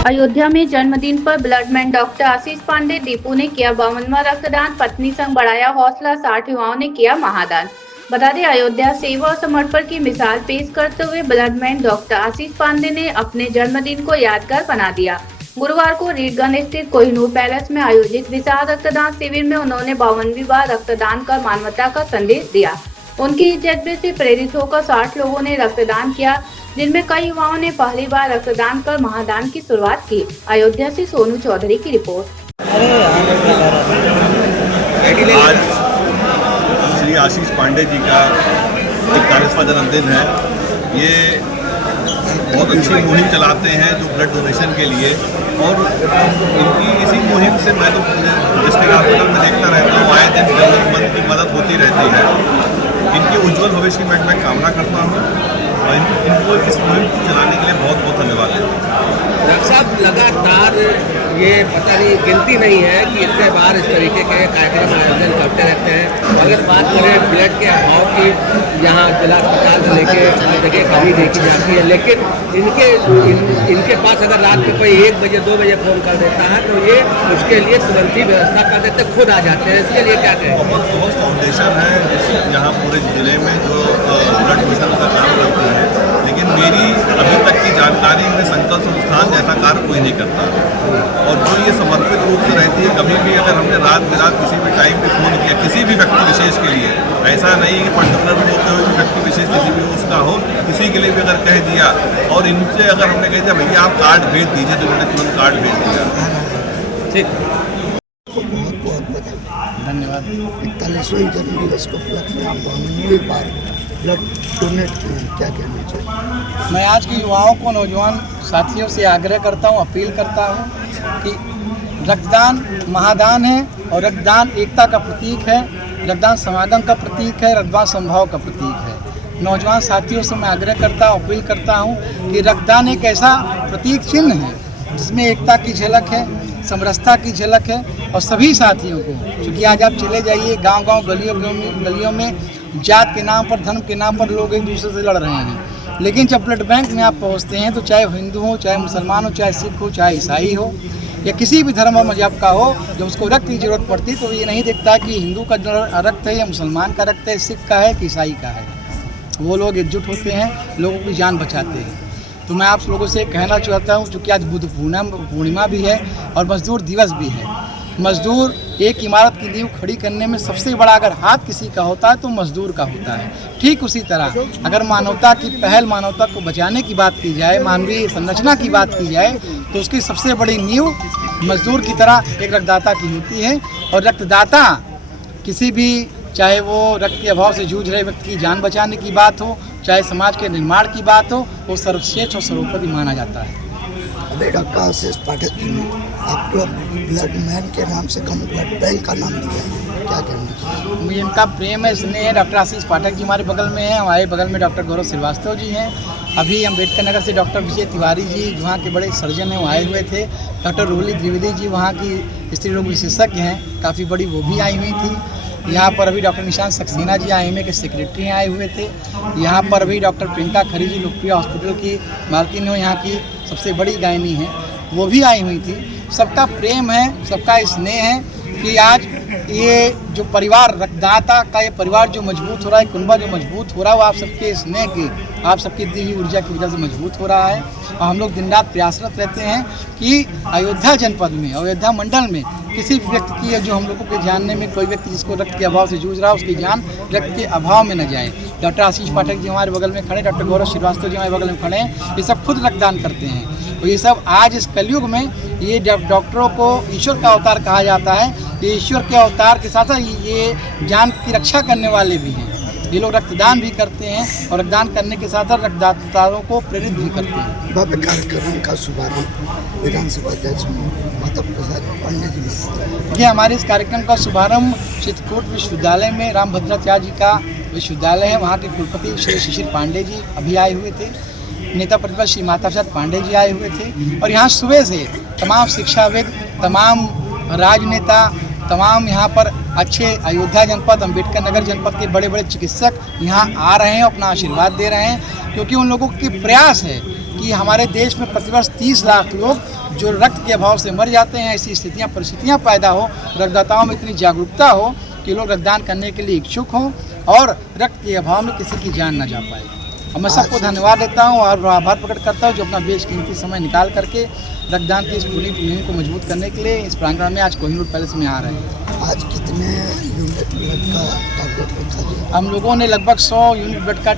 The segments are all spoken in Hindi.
अयोध्या में जन्मदिन पर ब्लडमैन डॉक्टर आशीष पांडे दीपू ने किया 52वां रक्तदान। पत्नी संग बढ़ाया हौसला, 60 युवाओं ने किया महादान। बता दें, अयोध्या सेवा और समर्पण की मिसाल पेश करते हुए ब्लडमैन डॉक्टर आशीष पांडे ने अपने जन्मदिन को यादगार बना दिया। गुरुवार को रीडगंज स्थित कोहिनूर पैलेस में आयोजित विशाल रक्तदान शिविर में उन्होंने 52वीं बार रक्तदान कर मानवता का संदेश दिया। उनकी इस जज्बे से प्रेरित होकर 60 लोगों ने रक्तदान किया, जिनमें कई युवाओं ने पहली बार रक्तदान कर महादान की शुरुआत की। अयोध्या से सोनू चौधरी की रिपोर्ट। आज श्री आशीष पांडे जी का 41वां जन्मदिन है। ये बहुत अच्छी मुहिम चलाते हैं जो ब्लड डोनेशन के लिए, और इनकी इसी मुहिम से मैं तो डिस्ट्रिक्ट हॉस्पिटल में देखता रहता हूँ, आए दिन जरूरतमंद की मदद होती रहती है। इनके उज्जवल भविष्य की मैं कामना करता हूँ और इनको इस मुहिम को चलाने के लिए बहुत बहुत धन्यवाद देता हूँ। डॉक्टर साहब, लगातार ये पता नहीं गिनती नहीं है कि इतने बार इस तरीके के कार्यक्रम आयोजन करते रहते हैं। अगर बात करें ब्लड के अभाव की, यहाँ जिला अस्पताल से लेके हर जगह कमी देखी जाती है, लेकिन इनके पास अगर रात में कोई 1 बजे 2 बजे फ़ोन कर देता है तो ये उसके लिए तुरंत ही व्यवस्था कर देते, खुद आ जाते हैं। इसके लिए क्या कहें? बहुत फाउंडेशन है यहाँ पूरे ज़िले में जो ब्लड डोनेशन का काम करती है, लेकिन मेरी अभी तक की जानकारी में संकल्प संस्थान जैसा कार्य कोई नहीं करता। और जो ये समर्पित रूप से रहती है, कभी भी अगर हमने रात बिरात किसी भी टाइम पे फ़ोन किया किसी भी व्यक्ति विशेष के लिए, ऐसा नहीं है कि पर्टिकुलर व्यक्ति विशेष किसी भी उसका हो, किसी के लिए भी अगर कह दिया और इनसे अगर हमने कह दिया भैया आप कार्ड भेज दीजिए, तो उन्होंने तुरंत कार्ड भेज दिया। ठीक, बहुत बहुत बधाई, धन्यवाद। 41वें जन्मदिवस को उपलक्ष्य में आप 52वीं बार ब्लड डोनेट किए, क्या कहना चाहिए? मैं आज के युवाओं को, नौजवान साथियों से आग्रह करता हूं, अपील करता हूं कि रक्तदान महादान है और रक्तदान एकता का प्रतीक है, रक्तदान समागम का प्रतीक है, रक्तदान संभाव का प्रतीक है। नौजवान साथियों से मैं आग्रह करता हूं, अपील करता हूं कि रक्तदान एक ऐसा प्रतीक चिन्ह है जिसमें एकता की झलक है, समरसता की झलक है। और सभी साथियों को, क्योंकि आज आप चले जाइए गांव-गांव, गलियों में जात के नाम पर, धर्म के नाम पर लोग एक दूसरे से लड़ रहे हैं, लेकिन जब ब्लड बैंक में आप पहुंचते हैं तो चाहे हिंदू हो, चाहे मुसलमान हो, चाहे सिख हो, चाहे ईसाई हो, या किसी भी धर्म और मजहब का हो, जब उसको रक्त की जरूरत पड़ती तो ये नहीं देखता कि हिंदू का रक्त है या मुसलमान का रक्त है, सिख का है कि ईसाई का है। वो लोग एकजुट होते हैं, लोगों की जान बचाते हैं। तो मैं आप लोगों से कहना चाहता हूँ, चूँकि आज बुद्ध पूर्णिमा भी है और मजदूर दिवस भी है। मजदूर एक इमारत की नींव खड़ी करने में सबसे बड़ा अगर हाथ किसी का होता है तो मजदूर का होता है। ठीक उसी तरह अगर मानवता की पहल, मानवता को बचाने की बात की जाए, मानवीय संरचना की बात की जाए, तो उसकी सबसे बड़ी नींव मजदूर की तरह एक रक्तदाता की होती है। और रक्तदाता किसी भी, चाहे वो रक्त के अभाव से जूझ रहे व्यक्ति की जान बचाने की बात हो, चाहे समाज के निर्माण की बात हो, वो सर्वश्रेष्ठ और सर्वोपरि माना जाता है। डॉक्टर आशीष पाठक जी ने आपको ब्लड मैन के नाम से कम ब्लड बैंक का नाम दिया, क्या कहना चाहिए? मुझे इनका प्रेम है, स्नेह है। डॉक्टर आशीष पाठक जी हमारे बगल में हैं, हमारे बगल में डॉक्टर गौरव श्रीवास्तव जी हैं। अभी अम्बेडकर नगर से डॉक्टर विजय तिवारी जी, वहाँ के बड़े सर्जन हैं, वो आए हुए थे। डॉक्टर रोली द्विवेदी जी वहाँ की स्त्री रोग विशेषज्ञ हैं, काफ़ी बड़ी, वो भी आई हुई थी। यहाँ पर अभी डॉक्टर निशांत सक्सेना जी IMA के सेक्रेटरी आए हुए थे। यहाँ पर अभी डॉक्टर प्रियंका खरी जी, लोकप्रिय हॉस्पिटल की मालकिन हो, यहाँ की सबसे बड़ी गायनी हैं, वो भी आई हुई थी। सबका प्रेम है, सबका स्नेह है कि आज ये जो परिवार, रक्तदाता का ये परिवार जो मजबूत हो रहा है, कुनबा जो मजबूत हो रहा है, वो आप सबके स्नेह की, आप सबकी दी हुई ऊर्जा की वजह से मजबूत हो रहा है। और हम लोग दिन रात प्रयासरत रहते हैं कि अयोध्या जनपद में, अयोध्या मंडल में किसी भी व्यक्ति की, जो हम लोगों के जानने में कोई व्यक्ति जिसको रक्त के अभाव से जूझ रहा है, उसकी जान रक्त के अभाव में न जाए। डॉक्टर आशीष पाठक जी हमारे बगल में खड़े, डॉक्टर गौरव श्रीवास्तव जी हमारे बगल में खड़े हैं, ये सब खुद रक्तदान करते हैं। और ये सब आज इस कलयुग में, ये डॉक्टरों को ईश्वर का अवतार कहा जाता है, ये ईश्वर के अवतार के साथ साथ ये जान की रक्षा करने वाले भी हैं। ये लोग रक्तदान भी करते हैं और रक्तदान करने के साथ साथ रक्तदाताओं को प्रेरित भी करते हैं। भव्य कार्यक्रम का शुभारंभ विधानसभा अध्यक्ष माता प्रसाद पांडे जी ने। ये हमारे इस कार्यक्रम का शुभारंभ चित्रकूट विश्वविद्यालय में, रामभद्राचार्य जी का विश्वविद्यालय है, वहाँ के कुलपति श्री शिशिर पांडे जी अभी आए हुए थे। नेता प्रतिपक्ष श्री माता प्रसाद पांडे जी आए हुए थे। और यहाँ सुबह से तमाम शिक्षाविद, तमाम राजनेता, तमाम यहाँ पर अच्छे अयोध्या जनपद, अम्बेडकर नगर जनपद के बड़े बड़े चिकित्सक यहाँ आ रहे हैं, अपना आशीर्वाद दे रहे हैं, क्योंकि उन लोगों के प्रयास है कि हमारे देश में प्रतिवर्ष 30 लाख लोग जो रक्त के अभाव से मर जाते हैं। ऐसी परिस्थितियाँ पैदा हो, रक्तदाताओं में इतनी जागरूकता हो कि लोग रक्तदान करने के लिए इच्छुक हों और रक्त के अभाव में किसी की जान न जा पाए। और मैं सबको धन्यवाद देता हूँ और आभार प्रकट करता हूँ जो अपना बेशकीमती समय निकाल करके रक्तदान की इस पूरी मुहिम को मजबूत करने के लिए इस प्रांगण में आज कोहिनूर पैलेस में आ रहे हैं। आज कितने यूनिट ब्लड का टारगेट रखा गया? हम लोगों ने लगभग 100 यूनिट ब्लड का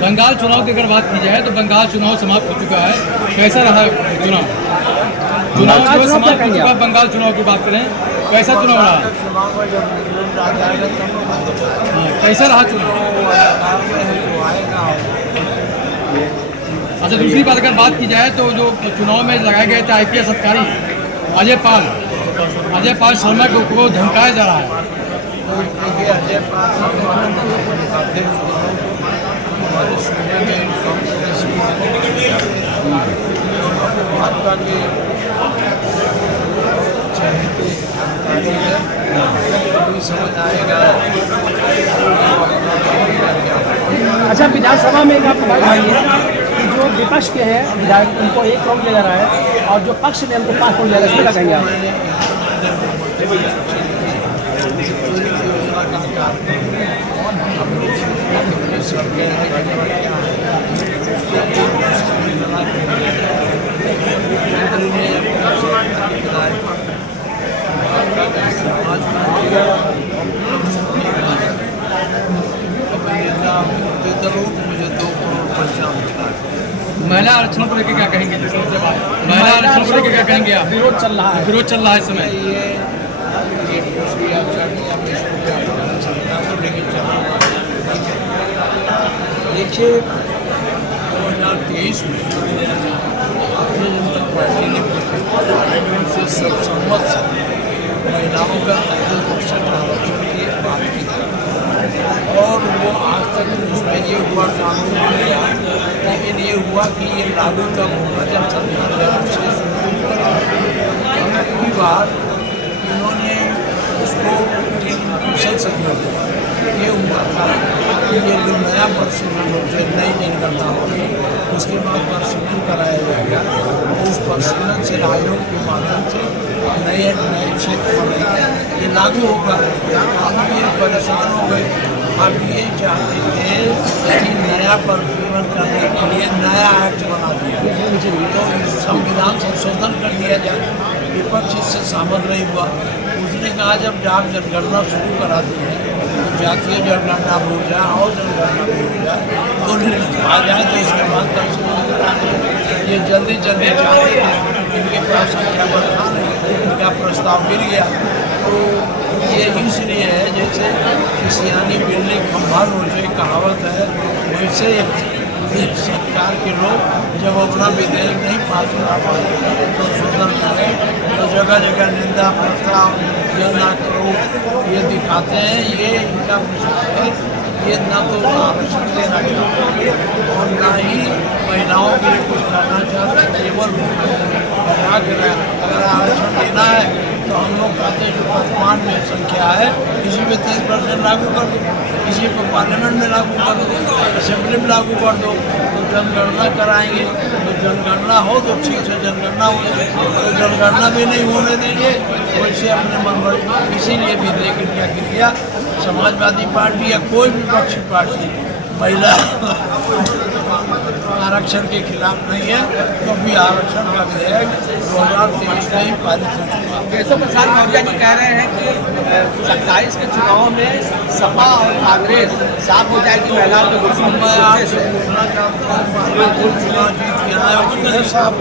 बंगाल चुनाव की अगर बात की जाए तो बंगाल चुनाव समाप्त हो चुका है। कैसा रहा चुनाव? जो समाप्त हो चुका, बंगाल चुनाव की बात करें, कैसा चुनाव रहा? कैसा रहा चुनाव? अच्छा, दूसरी बात अगर बात की जाए तो जो चुनाव में लगाए गए थे IPS अधिकारी अजय पाल शर्मा को धमकाया जा रहा है। अजय समझ आएगा। अच्छा, विधानसभा में एक आप बात आइए कि जो विपक्ष के हैं विधायक उनको 1 करोड़ दिया जा रहा है और जो पक्ष ने उनको 5 करोड़ दिया जा रहा है, इसमें क्या कहेंगे आप? महिला आरक्षण को लेकर क्या कहेंगे? महिला आरक्षण को लेकर क्या कहेंगे आप? विरोध चल रहा है इस समय। देखिए, 2023 में भारतीय जनता पार्टी ने पार्लियामेंट से सर्वसम्मत से महिलाओं का 33% आरक्षण की बात की और वो आज तक उसमें ये हुआ कानून बन गया, लेकिन ये हुआ कि ये लागू तब होगा जब सरकार लेवल से शुरू करेगी। अगली बार इन्होंने उसको 3% से जोड़ दिया। ये हुआ था कि ये जो नया परिशीलन होते नई जनगणना होगी उसके बाद परिशीलन कराया जाएगा। उस परिशीलन से आयोग के माध्यम से नए क्षेत्र बनेंगे, ये लागू होगा। अब ये परेशान हो गए। अब ये चाहते थे कि नया परिशीलन करने के लिए नया एक्ट बना दिया तो संविधान संशोधन कर दिया जाए। विपक्ष इससे सहमत नहीं हुआ। उसने कहा जब आप जनगणना शुरू कराती है तो जातीय जनगणना भी हो जाए और जनगणना भी हो जाए तो आ जाए तो इसके बाद परिशीलन करा जाए। ये जल्दी चाहते थे, इनके पास संख्या बढ़ा नहीं, इनका प्रस्ताव गिर गया। तो ये इसलिए है जैसे कि सियानी बिल्ली खंभा नोचे कहावत है, वैसे सरकार के लोग जब अपना विधेयक नहीं पास करा पाए तो शोधन करें तो जगह जगह निंदा प्रस्ताव यह ना करो ये दिखाते हैं। ये इनका प्रचार है। ये न तो आरक्षण देना चाहते और न ही महिलाओं के लिए कुछ करना चाहते। केवल अगर आरक्षण देना है तो हम लोग कहते हैं जो वर्तमान में संख्या है किसी पे 30% लागू कर दो, किसी पे पार्लियामेंट में लागू कर दो, असेंबली में लागू कर दो। तो जनगणना कराएंगे तो जनगणना हो तो ठीक से जनगणना हो जाए, तो जनगणना भी नहीं होने देंगे वैसे अपने मन पर। इसीलिए भी लेकिन क्या किया समाजवादी पार्टी या कोई भी विपक्षी पार्टी महिला आरक्षण के खिलाफ नहीं है, क्योंकि आरक्षण का विधेयक 2023 में ही पारित हो चुका है। केशव प्रसाद मौर्य जी कह रहे हैं कि 27 के चुनाव में सपा और कांग्रेस साफ हो जाएगी महिलाओं के दुश्मन। मैं आपसे पूछना चाहता हूँ, चुनाव जीत के आए साफ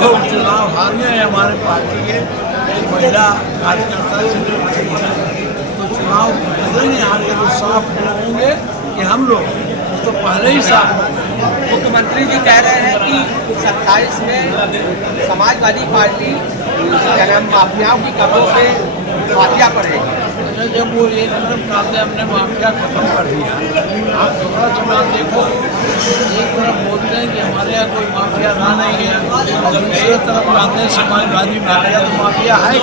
लोग चुनाव हार गए हमारे पार्टी के महिला कार्यकर्ता से, तो चुनाव नहीं हार गए तो साफ होंगे कि हम लोग तो पहले ही साफ। मुख्यमंत्री जी कह रहे हैं कि 27 में समाजवादी पार्टी क्या नाम माफियाओं की कब्रों पे माफिया पड़ेगी। जब वो एक तरफ कहते हमने माफिया खत्म कर दिया, आप दूसरा जवाब देखो, एक तरफ बोलते हैं कि हमारे यहाँ कोई माफिया रहा नहीं है और दूसरी तरफ कहते हैं समाजवादी माफिया। तो माफिया है,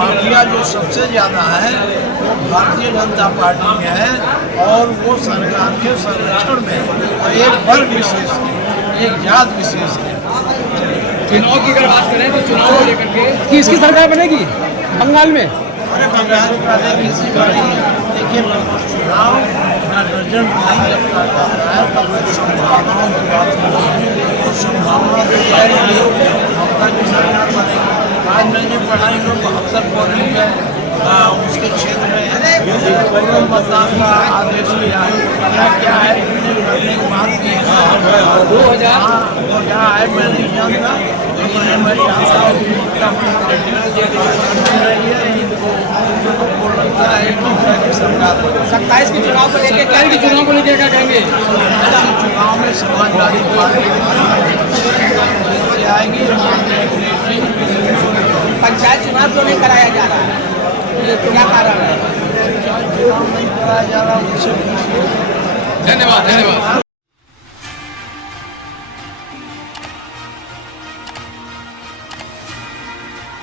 माफिया जो सबसे ज़्यादा है वो भारतीय जनता पार्टी में है और वो सरकार के संरक्षण में और एक वर्ग विशेष के, एक जात विशेष के। चुनाव की अगर बात करें तो चुनाव को लेकर के किसकी सरकार बनेगी बंगाल में? अरे बंगाल का किसी का नहीं है। देखिए चुनाव का रिजल्ट नहीं जब तक आता है तब तक संभावनाओं की बात होती है। तो संभावना तो यह है कि ममता की सरकार बनेगी। आज मैंने पढ़ाई में 72 पोलिंग है उसके क्षेत्र में पूर्व मतदान का आदेश दिया है। क्या है इतने करने के बाद भी 2000 क्या है मैं नहीं जानता, लेकिन मैं जानता हूँ कि रही है इनको लगता है कि सरकार 27 के चुनाव को लेकर क्या चुनाव को लेकर क्या कहेंगे? चुनाव में समाजवादी पार्टी आएगी। पंचायत चुनाव क्यों नहीं कराया जा रहा है, ये क्या कारण है? चुनाव नहीं कराया जा रहा, उनसे धन्यवाद।